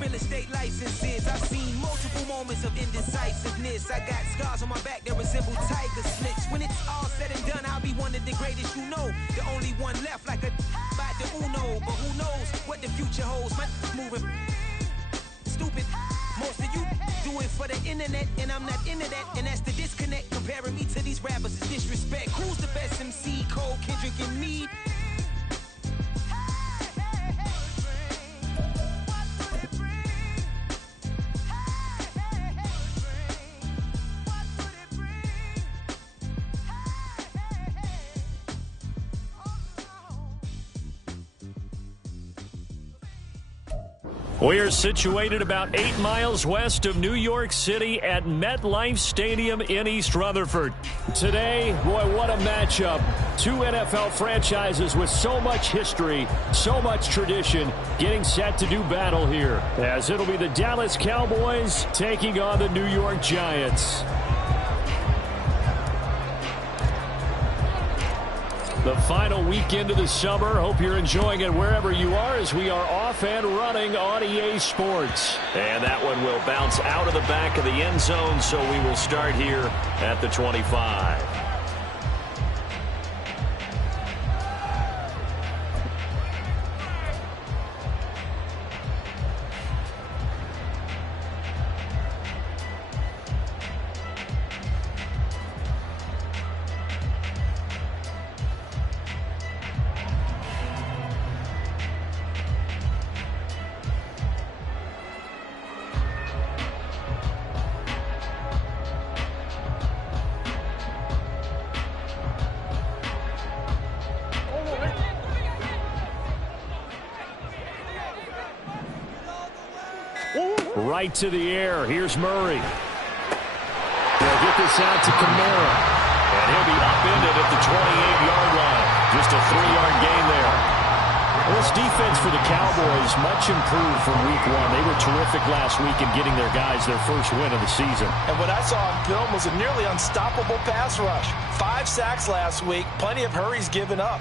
real estate licenses. I've seen multiple moments of indecisiveness. I got scars on my back that resemble tiger slits. When it's all said and done, I'll be one of the greatest you know. The only one left like a by the Uno. But who knows what the future holds? My moving stupid. Most of you do it for the internet, and I'm not into that. And that's the disconnect. Comparing me to these rappers is disrespect. Who's the best MC? Cole, Kendrick, and me? We're situated about 8 miles west of New York City at MetLife Stadium in East Rutherford. Today, boy, what a matchup. Two NFL franchises with so much history, so much tradition, getting set to do battle here, as it'll be the Dallas Cowboys taking on the New York Giants. The final weekend of the summer. Hope you're enjoying it wherever you are as we are off and running on EA Sports. And that one will bounce out of the back of the end zone, so we will start here at the 25. Right to the air. Here's Murray. They'll get this out to Kamara. And he'll be upended at the 28-yard line. Just a 3-yard gain there. Well, this defense for the Cowboys much improved from week one. They were terrific last week in getting their guys their first win of the season. And what I saw on film was a nearly unstoppable pass rush. 5 sacks last week. Plenty of hurries given up.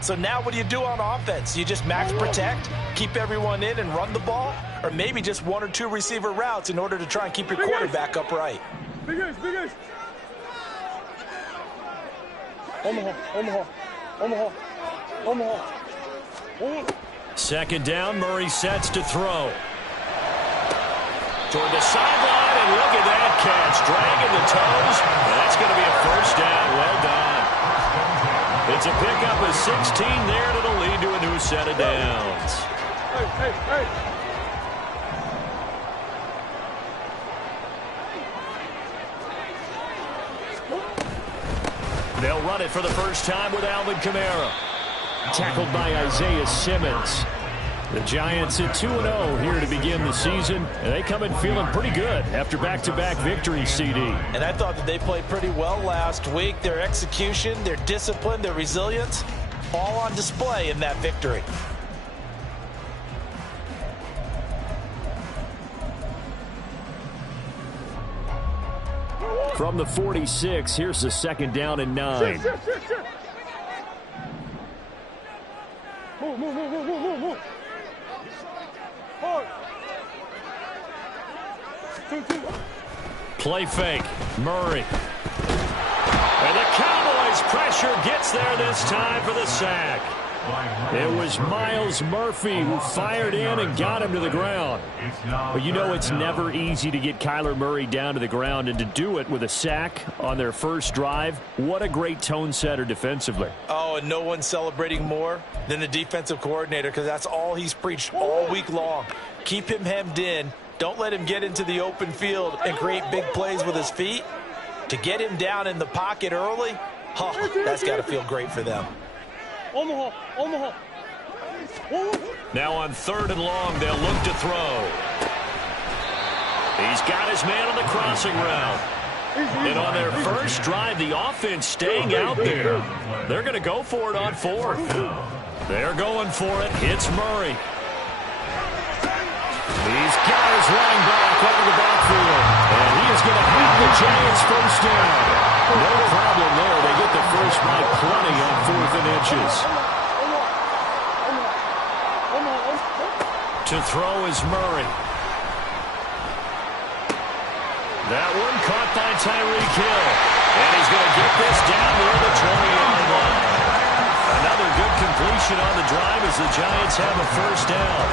So now what do you do on offense? You just max protect, keep everyone in and run the ball? Or maybe just 1 or 2 receiver routes in order to try and keep your quarterback upright? Big ace. Omaha. Second down, Murray sets to throw. Toward the sideline, and look at that catch. Dragging the toes, and that's going to be a first down. Well done. It's a pickup of 16 there that'll lead to a new set of downs. Hey. They'll run it for the first time with Alvin Kamara. Tackled by Isaiah Simmons. The Giants at 2-0 here to begin the season, and they come in feeling pretty good after back-to-back victories, CD. And I thought that they played pretty well last week. Their execution, their discipline, their resilience, all on display in that victory. From the 46, here's the second down and 9. Move. Play fake. Murray. And the Cowboys pressure gets there this time for the sack. It was Myles Murphy who fired in and got him to the ground. But you know it's never easy to get Kyler Murray down to the ground, and to do it with a sack on their first drive, what a great tone setter defensively. Oh, and no one's celebrating more than the defensive coordinator, because that's all he's preached all week long. Keep him hemmed in. Don't let him get into the open field and create big plays with his feet. To get him down in the pocket early, that's got to feel great for them. Omaha. Now on 3rd and long, they'll look to throw. He's got his man on the crossing route. And on their first drive, the offense staying out there. They're going to go for it on 4th. They're going for it. It's Murray. He's got his running back over the backfield. And he is going to beat the Giants first down. No problem there. They get the first by plenty on 4th and inches. To throw is Murray. That one caught by Tyreek Hill. And he's going to get this down near the 20-yard line. Another good completion on the drive as the Giants have a first down.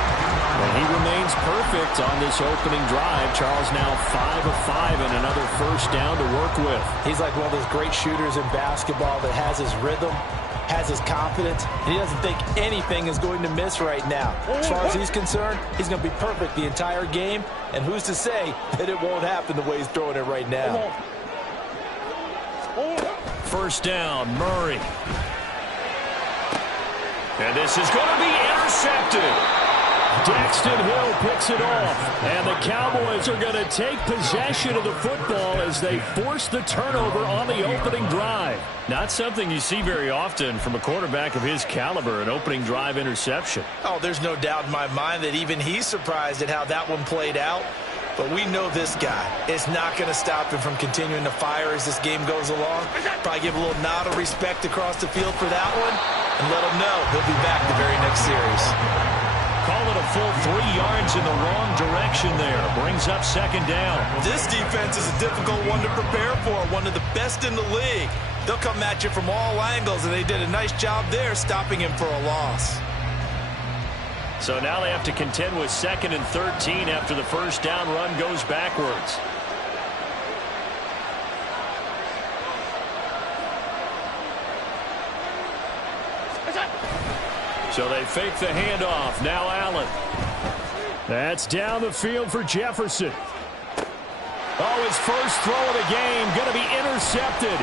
And he remains perfect on this opening drive. Charles now 5 of 5 and another first down to work with. He's like one of those great shooters in basketball that has his rhythm, has his confidence, and he doesn't think anything is going to miss right now. As far as he's concerned, he's going to be perfect the entire game, and who's to say that it won't happen the way he's throwing it right now. First down, Murray. And this is going to be intercepted. Daxton Hill picks it off, and the Cowboys are going to take possession of the football as they force the turnover on the opening drive. Not something you see very often from a quarterback of his caliber, an opening drive interception. Oh, there's no doubt in my mind that even he's surprised at how that one played out. But we know this guy is not going to stop him from continuing to fire as this game goes along. Probably give a little nod of respect across the field for that one and let him know he'll be back the very next series. Call it a full 3 yards in the wrong direction there. Brings up second down. This defense is a difficult one to prepare for, one of the best in the league. They'll come at you from all angles, and they did a nice job there stopping him for a loss. So now they have to contend with 2nd and 13 after the first down run goes backwards. So they fake the handoff. Now Allen. That's down the field for Jefferson. Oh, his first throw of the game going to be intercepted.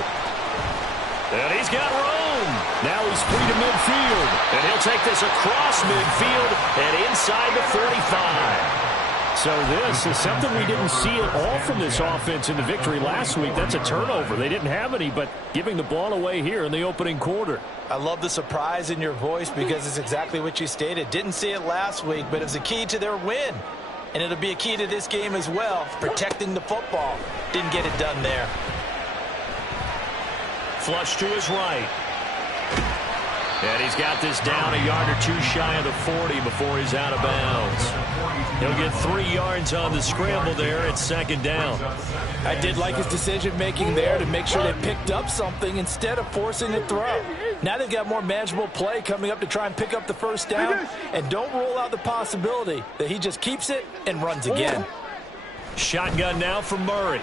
And he's got room. Now he's free to midfield. And he'll take this across midfield and inside the 45. So this is something we didn't see at all from this offense in the victory last week. That's a turnover. They didn't have any, but giving the ball away here in the opening quarter. I love the surprise in your voice because it's exactly what you stated. Didn't see it last week, but it's a key to their win. And it'll be a key to this game as well, protecting the football. Didn't get it done there. Flush to his right. And he's got this down a yard or two shy of the 40 before he's out of bounds. He'll get 3 yards on the scramble there at second down. I did like his decision-making there to make sure they picked up something instead of forcing a throw. Now they've got more manageable play coming up to try and pick up the first down. And don't rule out the possibility that he just keeps it and runs again. Shotgun now from Murray.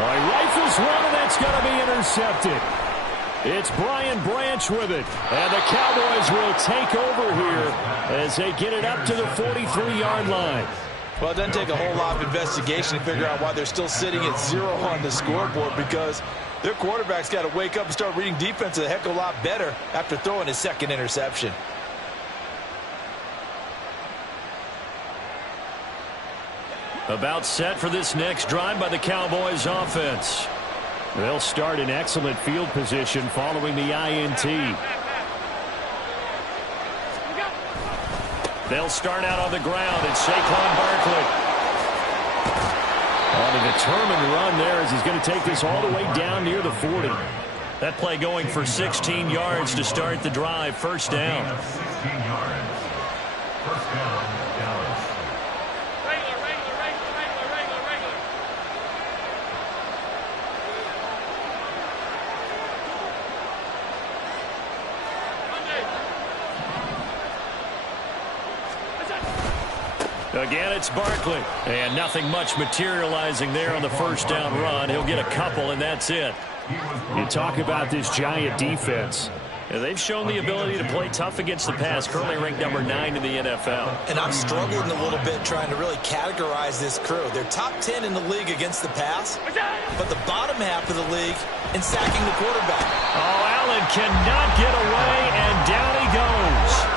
Oh, he rifles one, and that's going to be intercepted. It's Brian Branch with it, and the Cowboys will take over here as they get it up to the 43-yard line. Well, it doesn't take a whole lot of investigation to figure out why they're still sitting at 0 on the scoreboard, because their quarterback's got to wake up and start reading defense a heck of a lot better after throwing his second interception. About set for this next drive by the Cowboys offense. They'll start in excellent field position following the INT. They'll start out on the ground. It's Saquon Barkley. On a determined run there as he's going to take this all the way down near the 40. That play going for 16 yards to start the drive. First down. Again, it's Barkley. And nothing much materializing there on the first down run. He'll get a couple, and that's it. You talk about this Giant defense. And they've shown the ability to play tough against the pass, currently ranked number 9 in the NFL. And I'm struggling a little bit trying to really categorize this crew. They're top 10 in the league against the pass, but the bottom half of the league in sacking the quarterback. Oh, Allen cannot get away, and down he goes.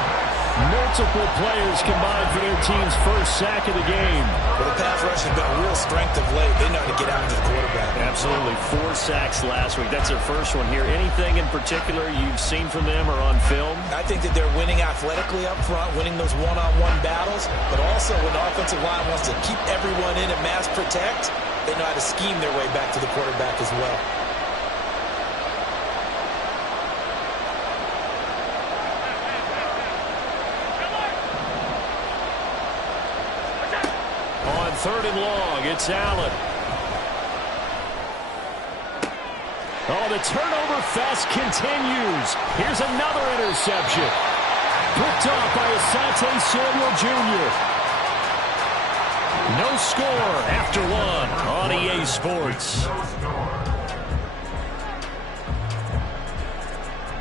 Multiple players combined for their team's first sack of the game. Well, the pass rush has been a real strength of late. They know how to get after the quarterback. Absolutely. 4 sacks last week. That's their first one here. Anything in particular you've seen from them or on film? I think that they're winning athletically up front, winning those one-on-one battles, but also when the offensive line wants to keep everyone in and mass protect, they know how to scheme their way back to the quarterback as well. 3rd and long. It's Allen. Oh, the turnover fest continues. Here's another interception. Picked off by Asante Samuel Jr. No score after 1 on EA Sports.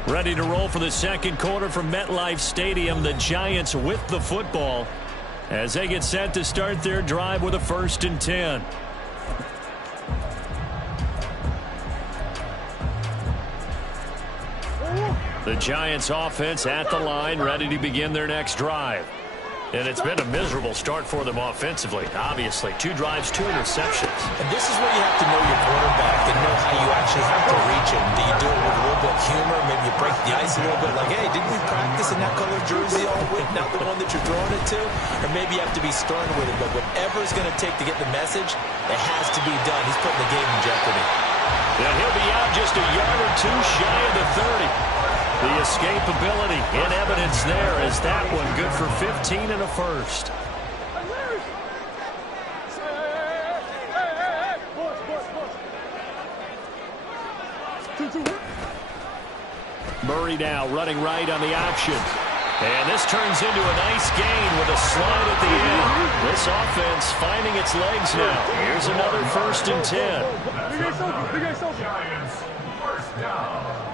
Ready to roll for the second quarter from MetLife Stadium. The Giants with the football as they get set to start their drive with a 1st and 10. The Giants offense at the line, ready to begin their next drive. And it's been a miserable start for them offensively, obviously. 2 drives, 2 interceptions. And this is where you have to know your quarterback and know how you actually have to reach him. Do you do it with a little bit of humor? Maybe you break the ice a little bit, like, hey, didn't we practice in that color jersey all week, not the one that you're throwing it to? Or maybe you have to be stern with it, but whatever it's going to take to get the message, it has to be done. He's putting the game in jeopardy. And he'll be out just a yard or 2 shy of the 30. The escapability in evidence there as that one good for 15 and a 1st. Murray now running right on the option. And this turns into a nice gain with a slide at the end. This offense finding its legs now. Here's another 1st and 10. Giants, 1st down.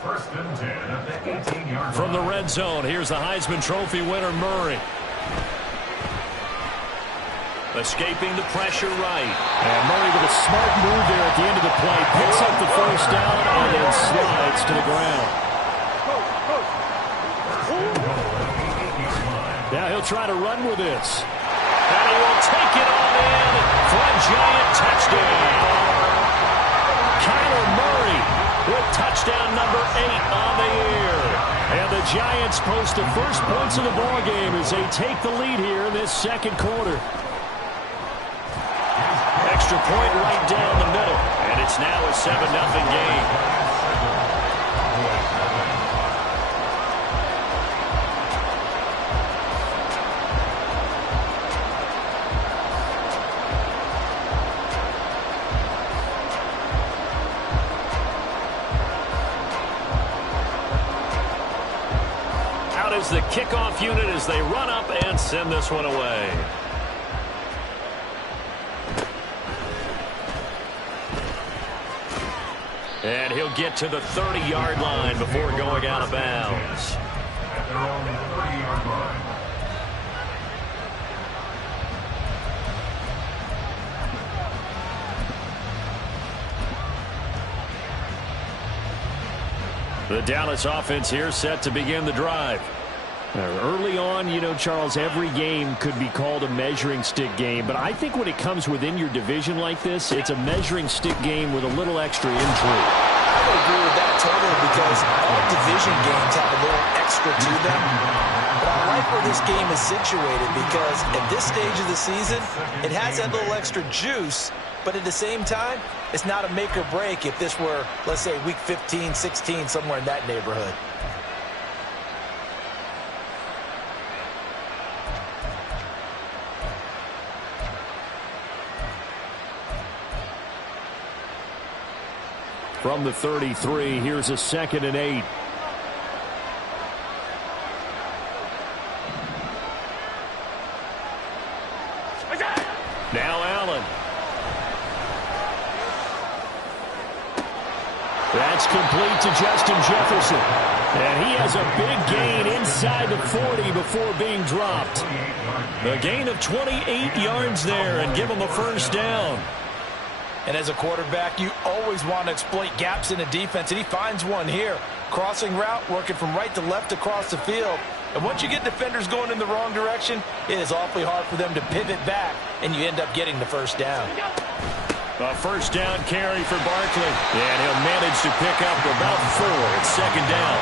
1st and 10 at the 18-yard line. From the red zone, here's the Heisman Trophy winner, Murray. Escaping the pressure right. And Murray with a smart move there at the end of the play. Picks up the 1st down and then slides to the ground. Now he'll try to run with this. And he will take it on in for a Giant touchdown. Kyler Murray with touchdown number 8 on the year. And the Giants post the first points of the ballgame as they take the lead here in this second quarter. Extra point right down the middle. And it's now a 7-0 game. Is the kickoff unit as they run up and send this one away. And he'll get to the 30-yard line before going out of bounds. At their own 30-yard line. The Dallas offense here set to begin the drive. Early on, you know, Charles, every game could be called a measuring stick game, but I think when it comes within your division like this, it's a measuring stick game with a little extra intrigue. I would agree with that totally because all division games have a little extra to them. But I like where this game is situated because at this stage of the season, it has that little extra juice, but at the same time, it's not a make or break if this were, let's say, week 15, 16, somewhere in that neighborhood. From the 33, here's a 2nd and 8. Now Allen. That's complete to Justin Jefferson. And he has a big gain inside the 40 before being dropped. A gain of 28 yards there and give him a 1st down. And as a quarterback, you always want to exploit gaps in a defense, and he finds one here. Crossing route, working from right to left across the field. And once you get defenders going in the wrong direction, it is awfully hard for them to pivot back, and you end up getting the 1st down. A 1st down carry for Barkley. And he'll manage to pick up about 4. It's 2nd down.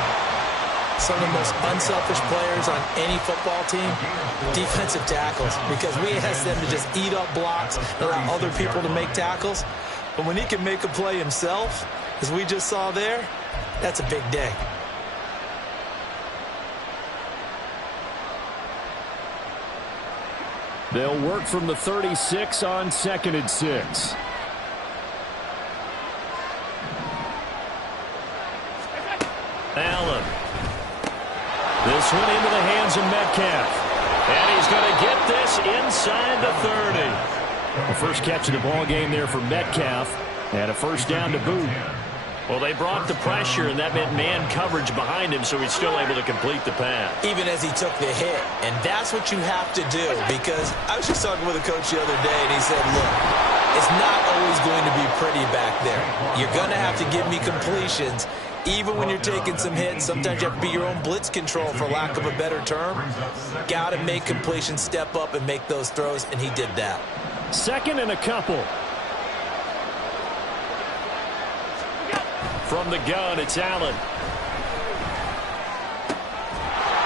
Some of the most unselfish players on any football team, defensive tackles, because we ask them to just eat up blocks and allow other people to make tackles. But when he can make a play himself, as we just saw there, that's a big day. They'll work from the 36 on 2nd and 6. Allen. This one into the hands of Metcalf. And he's going to get this inside the 30. The first catch of the ball game there for Metcalf. And a first down to boot. Well, they brought the pressure, and that meant man coverage behind him, so he's still able to complete the pass. Even as he took the hit. And that's what you have to do, because I was just talking with a coach the other day, and he said, look, it's not always going to be pretty back there. You're going to have to give me completions. Even when you're taking some hits, sometimes you have to be your own blitz control, for lack of a better term. Got to make completions, step up, and make those throws, and he did that. 2nd and a couple. From the gun, it's Allen.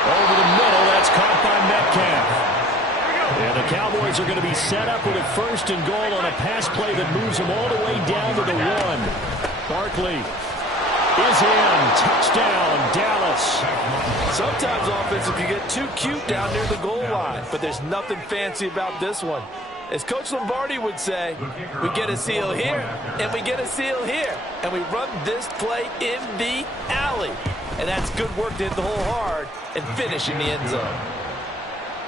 Over the middle, that's caught by Metcalf. And the Cowboys are going to be set up with a 1st and goal on a pass play that moves them all the way down to the 1. Barkley is in. Touchdown, Dallas. Sometimes offensive, you get too cute down near the goal line, but there's nothing fancy about this one. As Coach Lombardi would say, we get a seal here, and we get a seal here, and we run this play in the alley. And that's good work to hit the hole hard and finish in the end zone.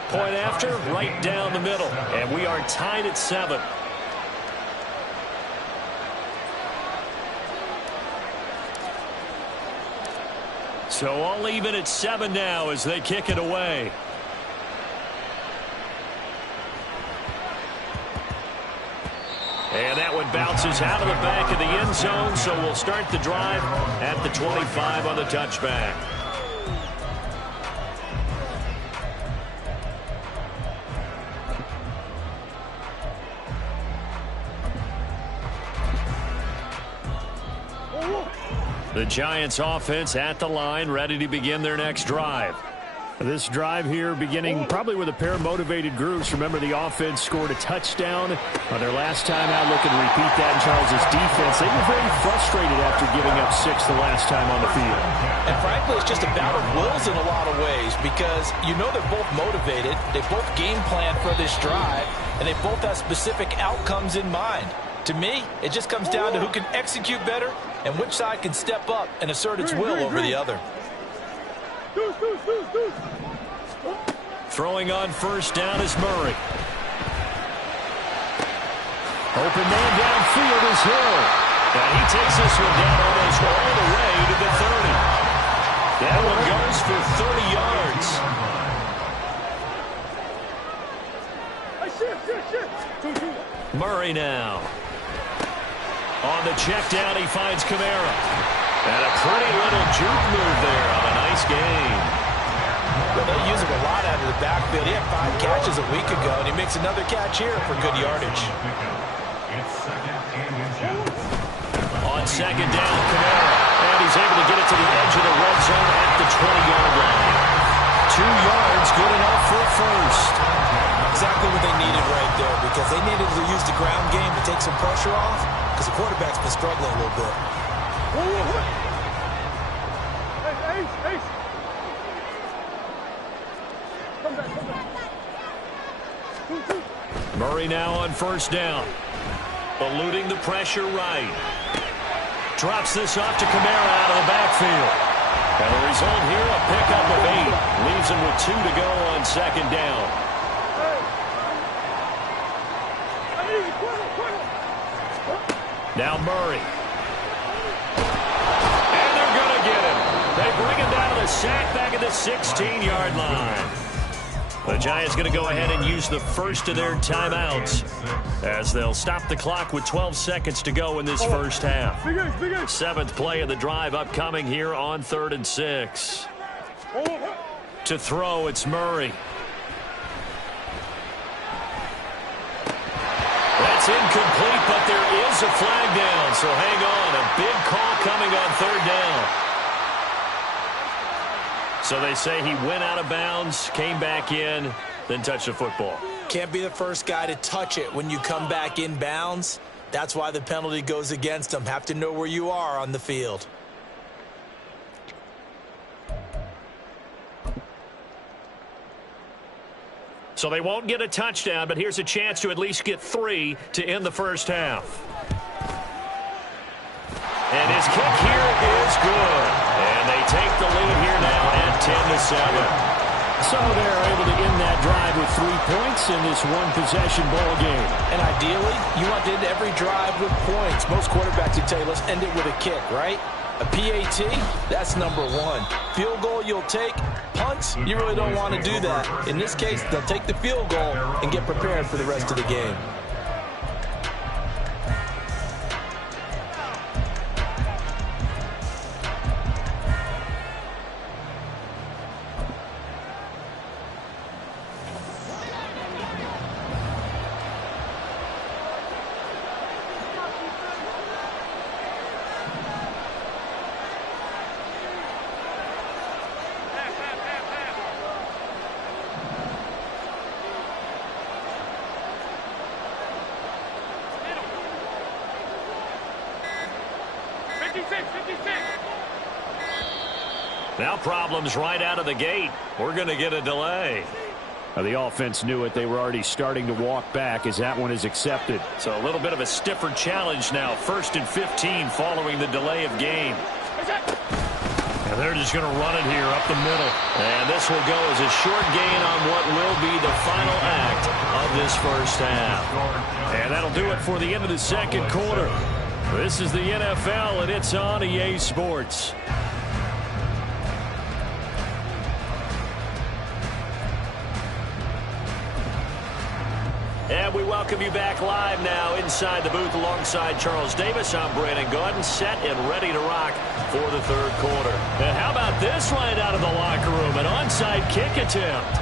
Point after, right down the middle, and we are tied at 7. So all even at 7 now as they kick it away. And that one bounces out of the back of the end zone, so we'll start the drive at the 25 on the touchback. The Giants offense at the line, ready to begin their next drive. This drive here beginning probably with a pair of motivated groups. Remember, the offense scored a touchdown on their last time out. Looking to repeat that in Charles' defense. They were very frustrated after giving up 6 the last time on the field. And frankly, it's just a battle of wills in a lot of ways, because you know they're both motivated. They both game plan for this drive, and they both have specific outcomes in mind. To me, it just comes down to who can execute better and which side can step up and assert its will over the other. Throwing on 1st down is Murray. Open man downfield is Hill. And he takes this one down almost all the way to the 30. That one goes for 30 yards. Murray now. On the check down, he finds Kamara. And a pretty little juke move there on a nice game. Well, they use him a lot out of the backfield. He had 5 catches a week ago, and he makes another catch here for good yardage. On 2nd down, Kamara. And he's able to get it to the edge of the red zone at the 20-yard line. 2 yards, good enough for a first. Exactly what they needed right there, because they needed to use the ground game to take some pressure off, because the quarterback's been struggling a little bit. Murray now on 1st down. Eluding the pressure right. Drops this off to Kamara out of the backfield. And the result here, a pickup of 8. Leaves him with 2 to go on 2nd down. Now Murray. And they're going to get him. They bring him down to the sack back at the 16-yard line. The Giants going to go ahead and use the first of their timeouts as they'll stop the clock with 12 seconds to go in this first half. 7th play of the drive upcoming here on 3rd and 6. To throw, it's Murray. That's incomplete, but there is a flag down, so hang on. A big call coming on 3rd down. So they say he went out of bounds, came back in, then touched the football. Can't be the first guy to touch it when you come back in bounds. That's why the penalty goes against him. Have to know where you are on the field. So they won't get a touchdown, but here's a chance to at least get 3 to end the first half. And his kick here is good. And they take the lead here now at 10-7. So they're able to end that drive with 3 points in this one-possession ball game. And ideally, you want to end every drive with points. Most quarterbacks would tell you, let's end it with a kick, right? A PAT, that's number 1. Field goal you'll take. Punts, you really don't want to do that. In this case, they'll take the field goal and get prepared for the rest of the game. Now problems right out of the gate. We're going to get a delay. The offense knew it. They were already starting to walk back as that one is accepted. So a little bit of a stiffer challenge now. 1st and 15 following the delay of game. And they're just going to run it here up the middle. And this will go as a short gain on what will be the final act of this first half. And that'll do it for the end of the second quarter. This is the NFL, and it's on EA Sports. And we welcome you back live now inside the booth alongside Charles Davis. I'm Brandon Gaudin, set and ready to rock for the third quarter. And how about this right out of the locker room? An onside kick attempt.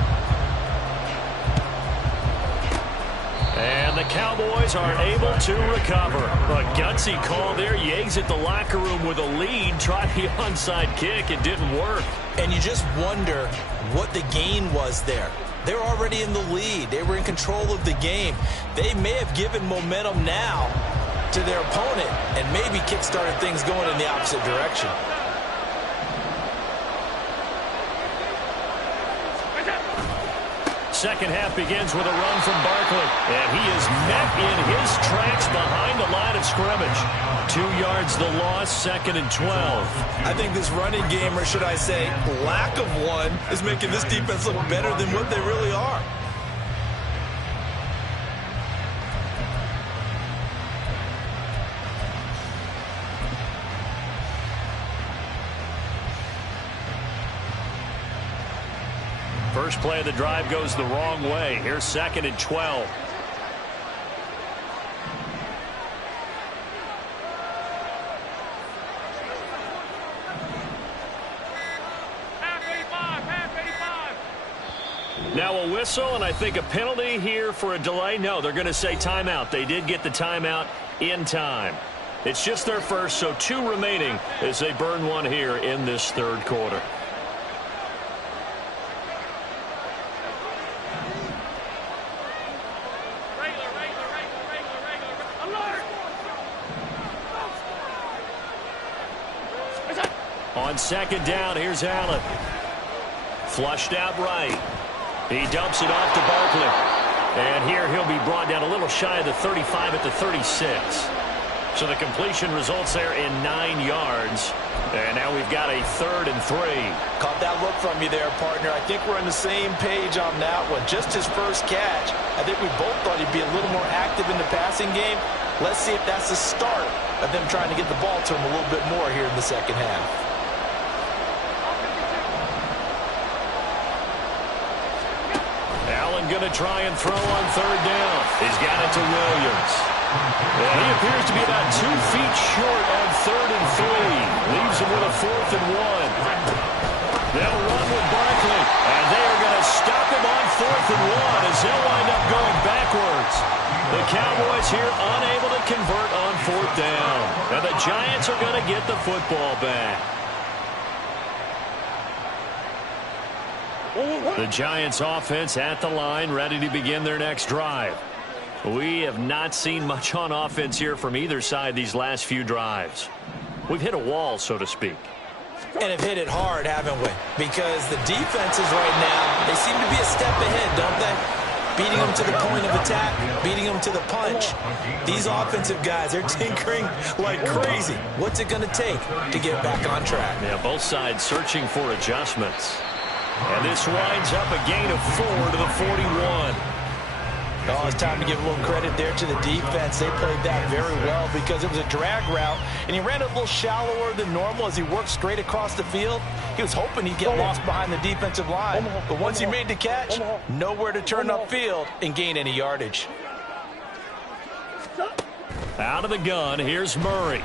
And the Cowboys are able to recover. A gutsy call there. Yates at the locker room with a lead. Tried the onside kick. It didn't work. And you just wonder what the gain was there. They were already in the lead. They were in control of the game. They may have given momentum now to their opponent and maybe kick-started things going in the opposite direction. Second half begins with a run from Barkley. And he is met in his tracks behind the line of scrimmage. 2 yards the loss, 2nd and 12. I think this running game, or should I say lack of one, is making this defense look better than what they really are. First play of the drive goes the wrong way. Here's 2nd and 12. Now a whistle, and I think a penalty here for a delay. No, they're going to say timeout. They did get the timeout in time. It's just their first, so 2 remaining as they burn one here in this third quarter. On 2nd down, here's Allen. Flushed out right. He dumps it off to Barkley. And here he'll be brought down a little shy of the 35 at the 36. So the completion results there in 9 yards. And now we've got a 3rd and 3. Caught that look from you there, partner. I think we're on the same page on that one. Just his first catch. I think we both thought he'd be a little more active in the passing game. Let's see if that's the start of them trying to get the ball to him a little bit more here in the second half. Allen going to try and throw on 3rd down. He's got it to Williams. And he appears to be about 2 feet short on 3rd and 3. Leaves him with a 4th and 1. They'll run with Barkley. And they are going to stop him on 4th and 1 as they'll wind up going backwards. The Cowboys here unable to convert on 4th down. And the Giants are going to get the football back. The Giants offense at the line, ready to begin their next drive. We have not seen much on offense here from either side these last few drives. We've hit a wall, so to speak. And have hit it hard, haven't we? Because the defenses right now, they seem to be a step ahead, don't they? beating them to the point of attack, beating them to the punch. These offensive guys, they're tinkering like crazy. What's it going to take to get back on track? Yeah, both sides searching for adjustments. And this winds up a gain of 4 to the 41. Oh, it's time to give a little credit there to the defense. They played that very well because it was a drag route, and he ran a little shallower than normal as he worked straight across the field. He was hoping he'd get lost behind the defensive line, but once he made the catch, nowhere to turn upfield and gain any yardage. Out of the gun, here's Murray.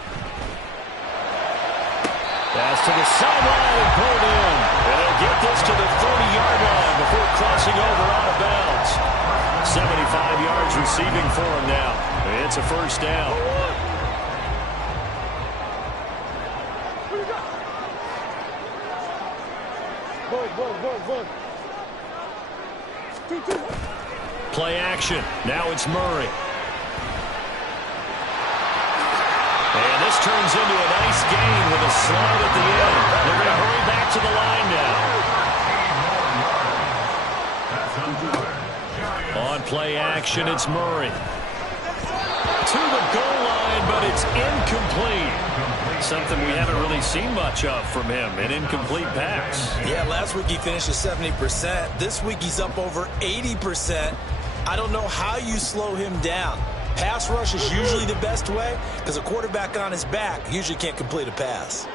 Pass to the sideline and pulled in. And he'll get this to the 30-yard line before crossing over out of bounds. 75 yards receiving for him now. It's a first down. Play action. Now it's Murray. And this turns into a nice gain with a slide at the end. They're going to hurry back to the line now. On play action, it's Murray. To the goal line, but it's incomplete. Something we haven't really seen much of from him, an incomplete pass. Yeah, last week he finished at 70%. This week he's up over 80%. I don't know how you slow him down. Pass rush is usually the best way because a quarterback on his back usually can't complete a pass.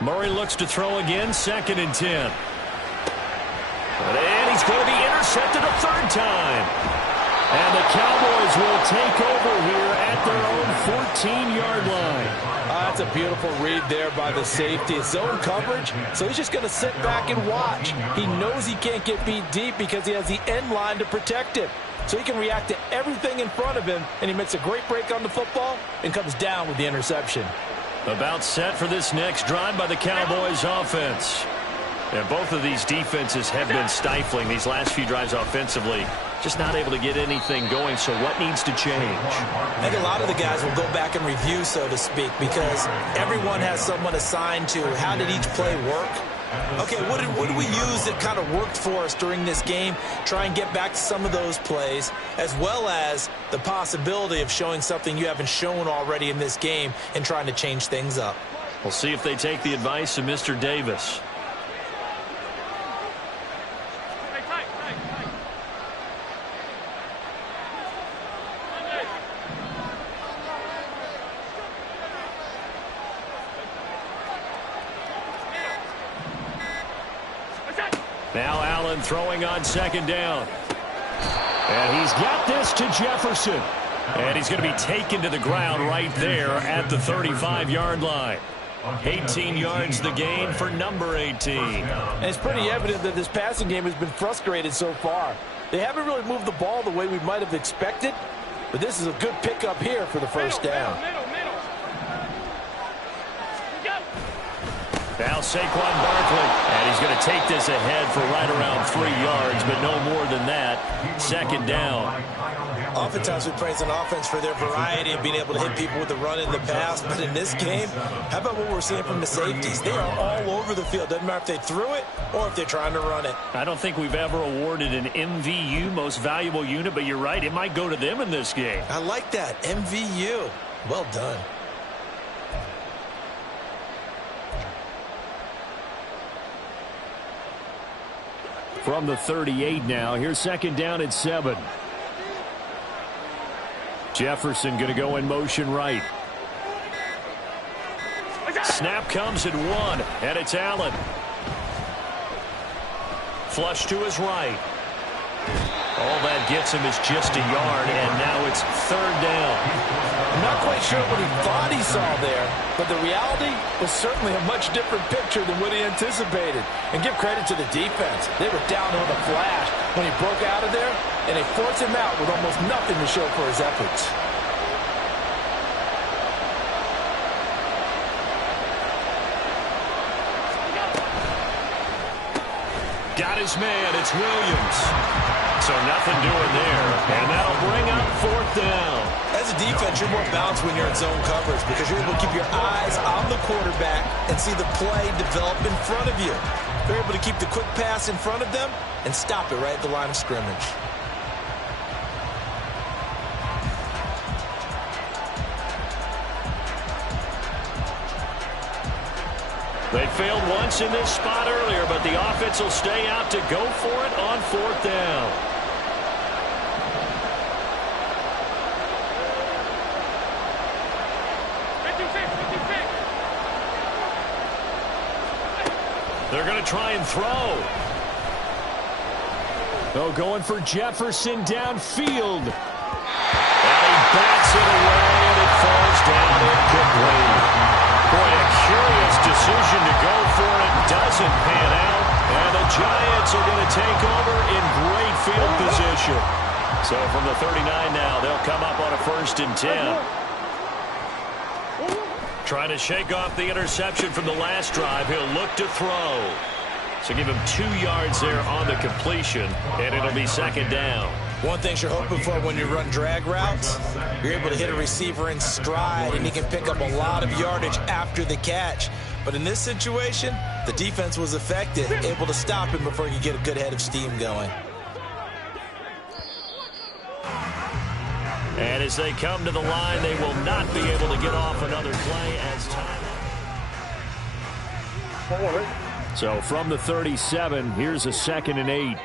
Murray looks to throw again, 2nd and 10. And he's going to be intercepted a third time. And the Cowboys will take over here at their own 14-yard line. That's a beautiful read there by the safety. It's zone coverage, so he's just going to sit back and watch. He knows he can't get beat deep because he has the end line to protect him. So he can react to everything in front of him, and he makes a great break on the football and comes down with the interception. About set for this next drive by the Cowboys offense. And both of these defenses have been stifling these last few drives offensively. Just not able to get anything going, so what needs to change? I think a lot of the guys will go back and review, so to speak, because everyone has someone assigned to how did each play work. Okay, what did we use that kind of worked for us during this game? Try and get back to some of those plays, as well as the possibility of showing something you haven't shown already in this game and trying to change things up. We'll see if they take the advice of Mr. Davis. Now Allen throwing on 2nd down. And he's got this to Jefferson. And he's going to be taken to the ground right there at the 35-yard line. 18 yards the gain for number 18. And it's pretty evident that this passing game has been frustrated so far. They haven't really moved the ball the way we might have expected, but this is a good pickup here for the first down. Now Saquon Barkley, and he's going to take this ahead for right around 3 yards, but no more than that. 2nd down. Oftentimes we praise an offense for their variety and being able to hit people with the run in the pass, but in this game, how about what we're seeing from the safeties? They are all over the field. Doesn't matter if they threw it or if they're trying to run it. I don't think we've ever awarded an MVU, most valuable unit, but you're right, it might go to them in this game. I like that, MVU. Well done. From the 38 now, here's 2nd down at 7. Jefferson going to go in motion right. Snap comes at 1, and it's Allen. Flush to his right. All that gets him is just a yard, and now it's 3rd down. I'm not quite sure what he thought he saw there, but the reality was certainly a much different picture than what he anticipated. And give credit to the defense. They were down on the flash when he broke out of there, and they forced him out with almost nothing to show for his efforts. Got his man, it's Williams. So now Nothing doing there, and that'll bring up fourth down. As a defense, you're more balanced when you're in zone coverage because you're able to keep your eyes on the quarterback and see the play develop in front of you. You're able to keep the quick pass in front of them and stop it right at the line of scrimmage. They failed once in this spot earlier, but the offense will stay out to go for it on fourth down. They're going to try and throw. Oh, going for Jefferson downfield. And he bats it away, and it falls down incomplete. Boy, a curious decision to go for it. Doesn't pan out. And the Giants are going to take over in great field position. So from the 39 now, they'll come up on a 1st and 10. Trying to shake off the interception from the last drive. He'll look to throw. So give him 2 yards there on the completion, and it'll be 2nd down. One thing you're hoping for when you run drag routes, you're able to hit a receiver in stride, and he can pick up a lot of yardage after the catch. But in this situation, the defense was effective, able to stop him before he could get a good head of steam going. And as they come to the line, they will not be able to get off another play as time. So from the 37, here's a 2nd and 8.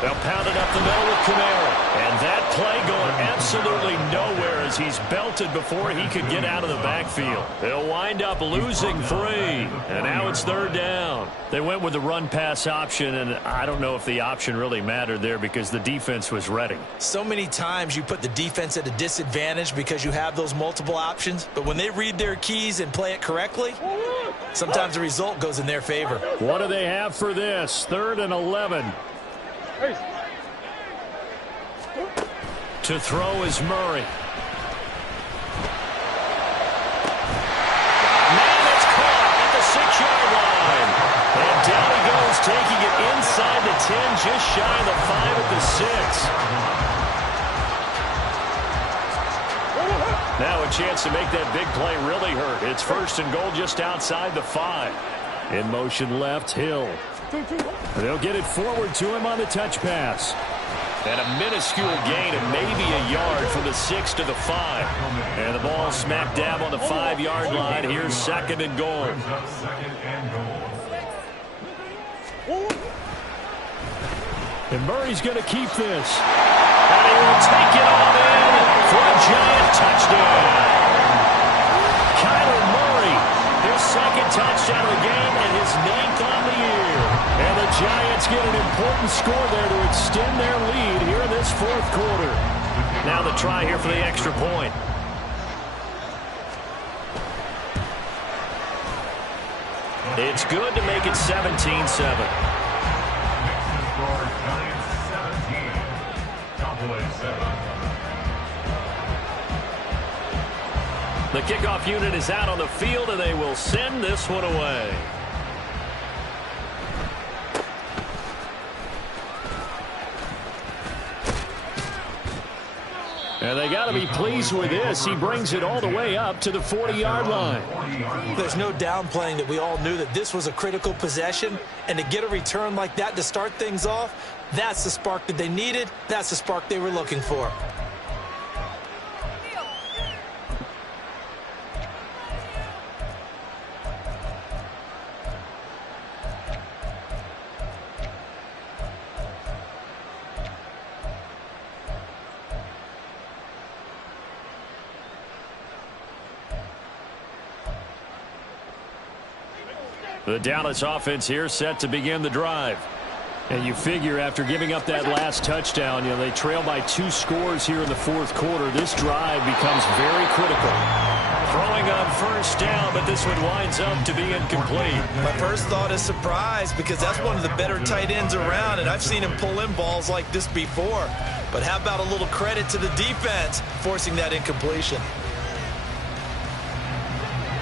They'll pound it up the middle with Kamara. And that play going absolutely nowhere as he's belted before he could get out of the backfield. They'll wind up losing 3. And now it's 3rd down. They went with the run-pass option, and I don't know if the option really mattered there because the defense was ready. So many times you put the defense at a disadvantage because you have those multiple options. But when they read their keys and play it correctly, sometimes the result goes in their favor. What do they have for this? 3rd and 11. To throw is Murray. Man, it's caught at the 6-yard line. And down he goes, taking it inside the 10, just shy of the 5 at the 6. Now a chance to make that big play really hurt. It's 1st and goal just outside the 5. In motion left, Hill. They'll get it forward to him on the touch pass. And a minuscule gain of maybe a yard from the 6 to the 5. And the ball smack dab on the 5-yard line. Here's 2nd and goal. And Murray's going to keep this. And he will take it all in for a Giant touchdown. Kyler Murray, his 2nd touchdown of the game and his 9th on the year. And the Giants get an important score there to extend their lead here in this 4th quarter. Now the try here for the extra point. It's good to make it 17-7. The kickoff unit is out on the field, and they will send this one away. And they got to be pleased with this. He brings it all the way up to the 40-yard line. There's no downplaying that we all knew that this was a critical possession, and to get a return like that to start things off, that's the spark that they needed. That's the spark they were looking for. The Dallas offense here set to begin the drive. And you figure after giving up that last touchdown, they trail by 2 scores here in the 4th quarter. This drive becomes very critical. Throwing on 1st down, but this one winds up to be incomplete. My first thought is surprise because that's one of the better tight ends around, and I've seen him pull in balls like this before. But how about a little credit to the defense forcing that incompletion?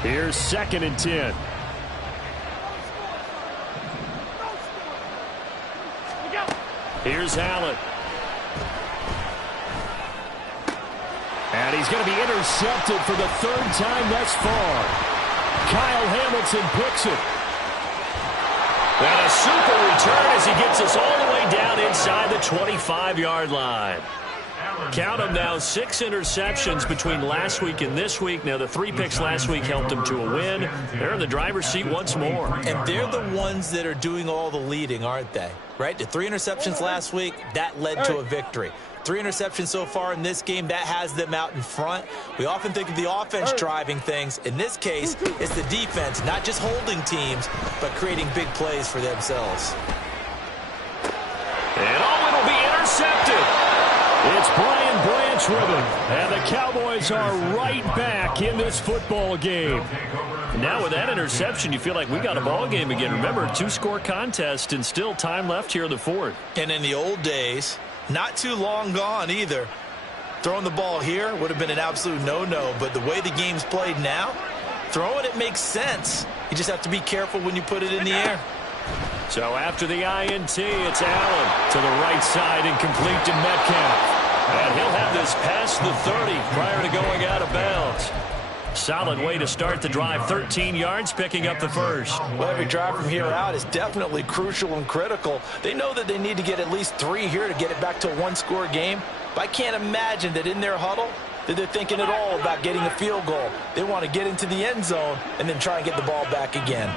Here's 2nd and 10. Here's Allen. And he's going to be intercepted for the third time thus far. Kyle Hamilton picks it. And a super return as he gets us all the way down inside the 25-yard line. Count them now, 6 interceptions between last week and this week. Now, the 3 picks last week helped them to a win. They're in the driver's seat once more. And they're the ones that are doing all the leading, aren't they? Right? The 3 interceptions last week, that led to a victory. 3 interceptions so far in this game, that has them out in front. We often think of the offense driving things. In this case, it's the defense, not just holding teams, but creating big plays for themselves. And it'll be intercepted. It's Brian Branch with it. And the Cowboys are right back in this football game. Now with that interception, you feel like we got a ball game again. Remember, 2-score contest and still time left here in the fourth. And in the old days, not too long gone either, throwing the ball here would have been an absolute no-no. But the way the game's played now, throwing it makes sense. You just have to be careful when you put it in the air. So after the INT, it's Allen to the right side and complete to Metcalf. And he'll have this past the 30 prior to going out of bounds. Solid way to start the drive. 13 yards, picking up the first. Well, every drive from here out is definitely crucial and critical. They know that they need to get at least 3 here to get it back to a 1-score game. But I can't imagine that in their huddle that they're thinking at all about getting a field goal. They want to get into the end zone and then try and get the ball back again.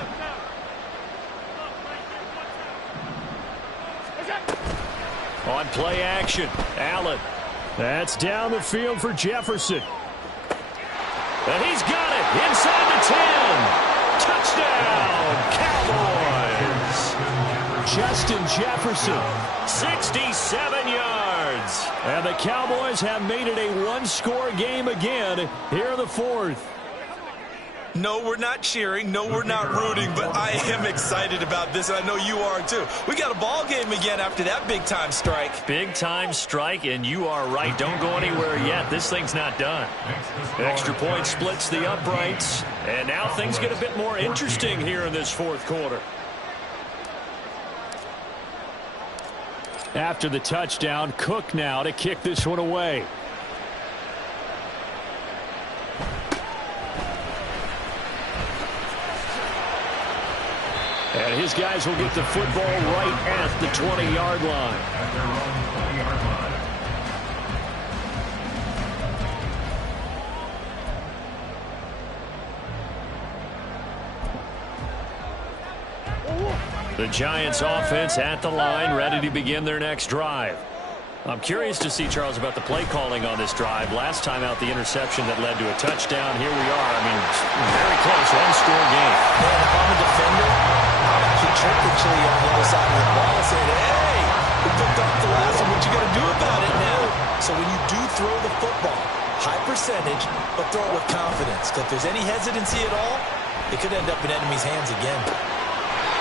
On play action, Allen. That's down the field for Jefferson. And he's got it inside the 10. Touchdown, Cowboys. Justin Jefferson, 67 yards. And the Cowboys have made it a 1-score game again here in the fourth. No, we're not cheering. No, we're not rooting. But I am excited about this, and I know you are too. We got a ball game again after that big-time strike. Big-time strike, and you are right. Don't go anywhere yet. This thing's not done. Extra point splits the uprights, and now things get a bit more interesting here in this fourth quarter. After the touchdown, Cook now to kick this one away. And his guys will get the football right at the 20-yard line. The Giants offense at the line, ready to begin their next drive. I'm curious to see, Charles, about the play calling on this drive. Last time out, the interception that led to a touchdown. Here we are. I mean, very close, 1-score game. Man, if I'm a defender, I'm actually trick-or-treat on the other side of the ball saying, hey, we picked up the last one. What you going to do about it now? So when you do throw the football, high percentage, but throw it with confidence. Because if there's any hesitancy at all, it could end up in enemy's hands again.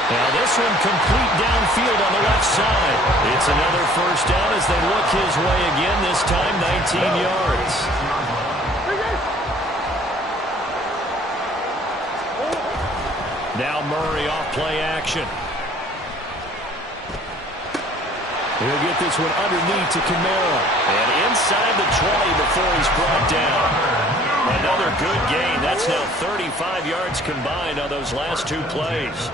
Now this one complete downfield on the left side. It's another first down as they look his way again, this time 19 yards. Now Murray off play action. He'll get this one underneath to Kamara. And inside the 20 before he's brought down. Another good gain. That's now 35 yards combined on those last 2 plays.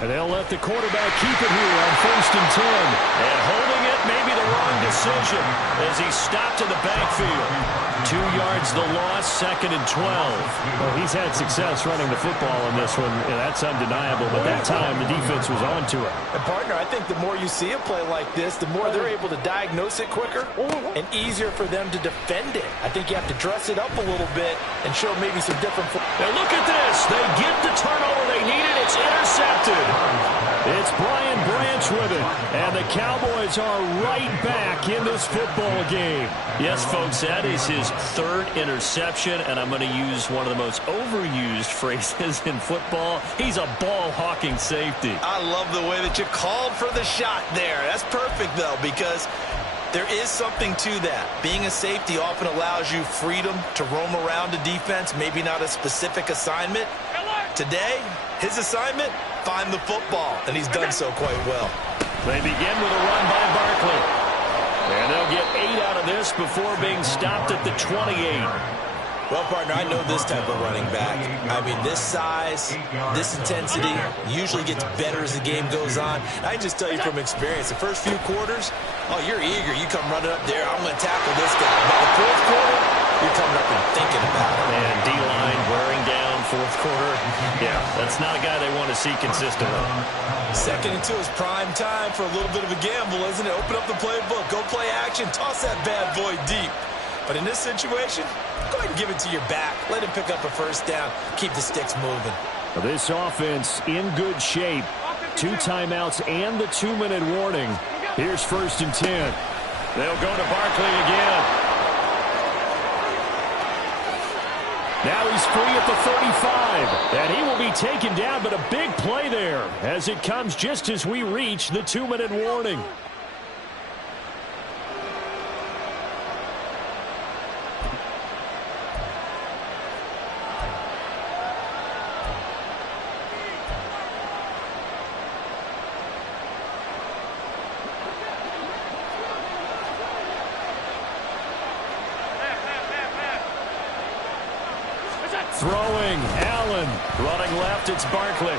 And they'll let the quarterback keep it here on 1st and 10. And holding it may be the wrong decision as he's stopped in the backfield. 2 yards the loss, 2nd and 12. Well, he's had success running the football in this one, and that's undeniable. But that time, the defense was on to it. And, partner, I think the more you see a play like this, the more they're able to diagnose it quicker and easier for them to defend it. I think you have to dress it up a little bit and show maybe some different. Now look at this. They get the turnover they needed. It's intercepted. It's Brian Branch with it. And the Cowboys are right back in this football game. Yes, folks, that is his 3rd interception, and I'm going to use one of the most overused phrases in football. He's a ball-hawking safety. I love the way that you called for the shot there. That's perfect, though, because there is something to that. Being a safety often allows you freedom to roam around the defense, maybe not a specific assignment. Today, his assignment, find the football, and he's done so quite well. They begin with a run by Barkley. And they'll get 8 out of this before being stopped at the 28. Well, partner, I know this type of running back. I mean, this size, this intensity usually gets better as the game goes on. I can just tell you from experience, the first few quarters, oh, you're eager. You come running up there, I'm going to tackle this guy. By the fourth quarter, you're coming up and thinking about it. And D-line wearing down fourth quarter. Yeah, that's not a guy they want to see consistently. Second and 2 is prime time for a little bit of a gamble, isn't it? Open up the playbook, go play action, toss that bad boy deep. But in this situation, go ahead and give it to your back. Let him pick up a first down. Keep the sticks moving. This offense in good shape. 2 timeouts and the 2-minute warning. Here's 1st and 10. They'll go to Barkley again. Now he's free at the 35. And he will be taken down, but a big play there as it comes just as we reach the 2-minute warning. Throwing, Allen. Running left, it's Barkley.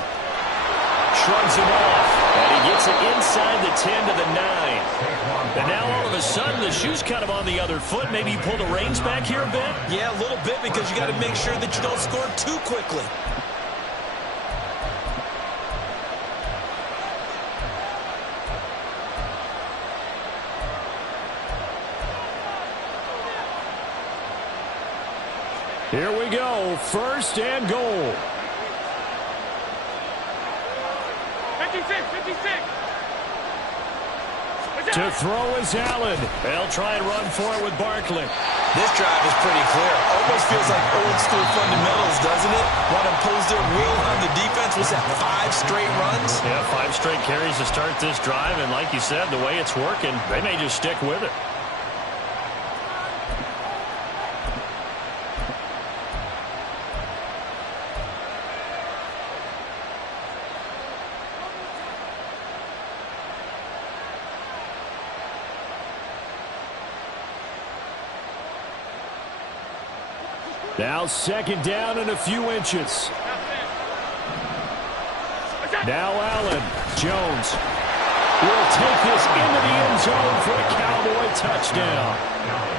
Shrugs him off. And he gets it inside the 10 to the 9. And now all of a sudden the shoe's kind of on the other foot. Maybe you pull the reins back here a bit? Yeah, a little bit, because you got to make sure that you don't score too quickly. Here we go, 1st and goal. 56. To throw is Allen. They'll try and run for it with Barkley. This drive is pretty clear. Almost feels like old school fundamentals, doesn't it? Want to impose their will on the defense. Was that 5 straight runs? Yeah, 5 straight carries to start this drive. And like you said, the way it's working, they may just stick with it. Now 2nd down and a few inches. Now Allen. Jones will take this into the end zone for a Cowboy touchdown.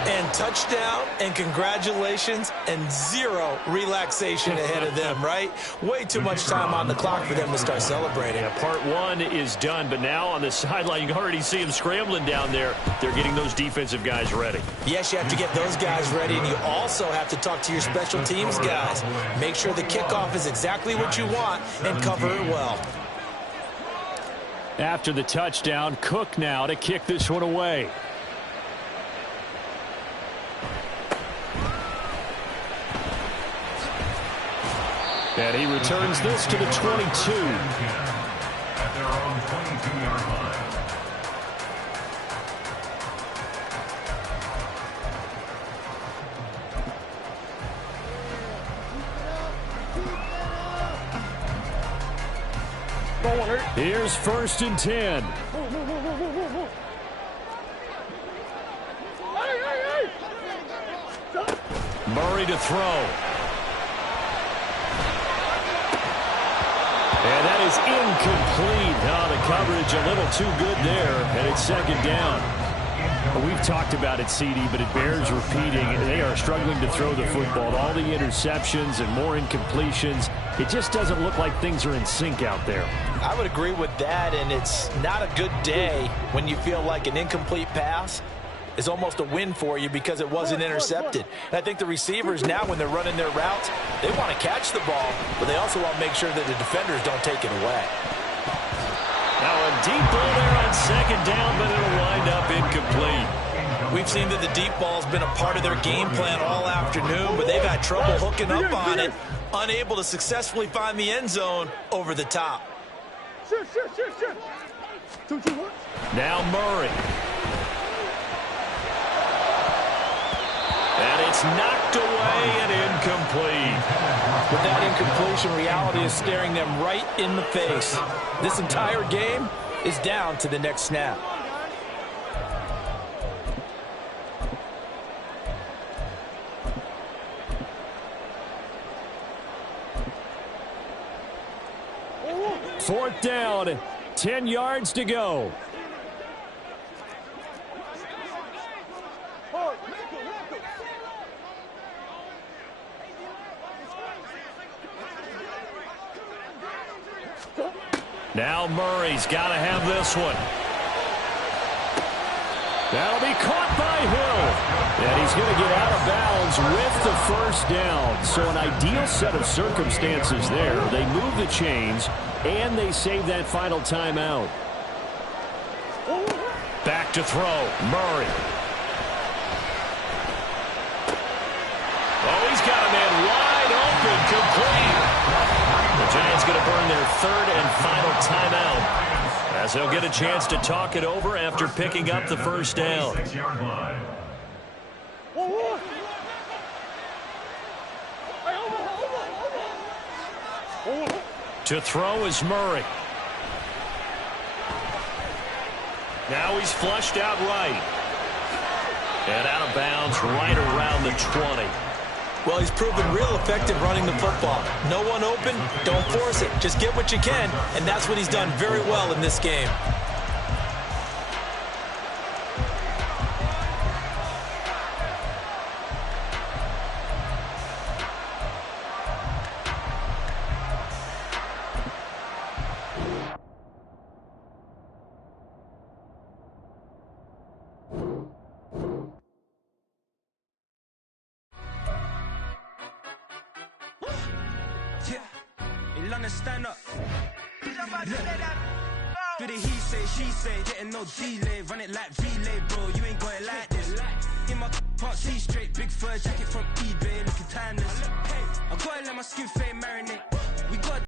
And touchdown, and congratulations, and 0 relaxation ahead of them, right? Way too much time on the clock for them to start celebrating. Yeah, part 1 is done, but now on the sideline, you can already see them scrambling down there. They're getting those defensive guys ready. Yes, you have to get those guys ready, and you also have to talk to your special teams guys. Make sure the kickoff is exactly what you want and cover it well. After the touchdown, Cook now to kick this one away. And he returns this to the 22. At their own 22-yard line. Here's 1st and 10. Murray to throw. And that is incomplete. Oh, the coverage a little too good there, and it's 2nd down. We've talked about it, CD, but it bears repeating. They are struggling to throw the football. All the interceptions and more incompletions. It just doesn't look like things are in sync out there. I would agree with that, and it's not a good day when you feel like an incomplete pass is almost a win for you because it wasn't intercepted. And I think the receivers now, when they're running their routes, they want to catch the ball, but they also want to make sure that the defenders don't take it away. Now a deep ball there on 2nd down, but it'll wind up incomplete. We've seen that the deep ball's been a part of their game plan all afternoon, but they've had trouble hooking up on it, unable to successfully find the end zone over the top. Now Murray. And it's knocked away and incomplete. With that incompletion, reality is staring them right in the face. This entire game is down to the next snap. Fourth down, 10 yards to go. Now Murray's got to have this one. That'll be caught by Hill. And he's going to get out of bounds with the first down. So an ideal set of circumstances there. They move the chains, and they save that final timeout. Back to throw. Murray. Oh, he's got a man wide open. Complete. The Giants going to burn their third and final timeout, as they'll get a chance to talk it over after picking up the first down. To throw is Murray. Now he's flushed out right. And out of bounds right around the 20. Well, he's proven real effective running the football. No one open, don't force it. Just get what you can, and that's what he's done very well in this game. Stand up. Do the he say, she say, getting no delay, run it like relay, bro. You ain't got it like this. In my can't see straight, big fur jacket from eBay, looking timeless. I gotta let my skin fade marinate. We got